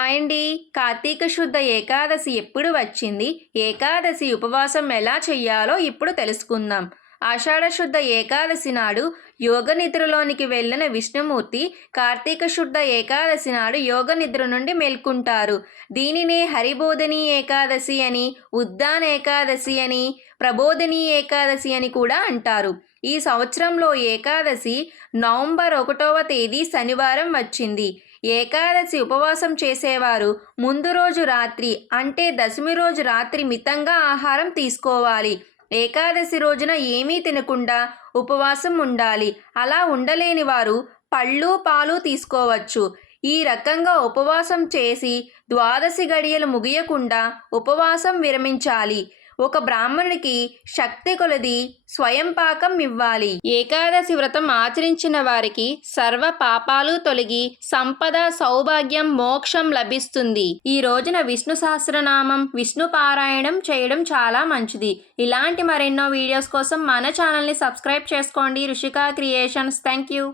Hi అండి కార్తీక శుద్ధ ఏకాదశి ఎప్పుడు వచ్చింది? ఏకాదశి ఉపవాసం ఎలా చెయ్యాలో ఇప్పుడు తెలుసుకుందాం. ఆషాఢ శుద్ధ ఏకాదశి నాడు యోగ నిద్రలోనికి వెళ్ళిన విష్ణుమూర్తి కార్తీక శుద్ధ ఏకాదశి నాడు యోగ నిద్ర నుండి మేల్కుంటారు. దీనినే హరిబోధని ఏకాదశి అని ఉద్దాన ఏకాదశి అని ప్రబోధని ఏకాదశి అని కూడా అంటారు. ఈ సంవత్సరంలో ఏకాదశి నవంబర్ ఒకటవ తేదీ శనివారం వచ్చింది. ఏకాదశి ఉపవాసం చేసేవారు. ముందు రోజు రాత్రి అంటే దశమి రోజు రాత్రి మితంగా ఆహారం తీసుకోవాలి. ఏకాదశి రోజున ఏమీ తినకుండా ఉపవాసం ఉండాలి. అలా ఉండలేని వారు పళ్ళు పాలు తీసుకోవచ్చు. ఈ రకంగా ఉపవాసం చేసి ద్వాదశి గడియలు ముగియకుండా ఉపవాసం విరమించాలి. ఒక బ్రాహ్మణుడికి శక్తి కొలది స్వయం పాకం ఇవ్వాలి. ఏకాదశి వ్రతం ఆచరించిన వారికి సర్వ పాపాలు తొలగి సంపద సౌభాగ్యం మోక్షం లభిస్తుంది. ఈ రోజున విష్ణు సహస్రనామం విష్ణు పారాయణం చేయడం చాలా మంచిది. ఇలాంటి మరెన్నో వీడియోస్ కోసం మన ఛానల్ని సబ్స్క్రైబ్ చేసుకోండి. రుషికా క్రియేషన్స్. Thank you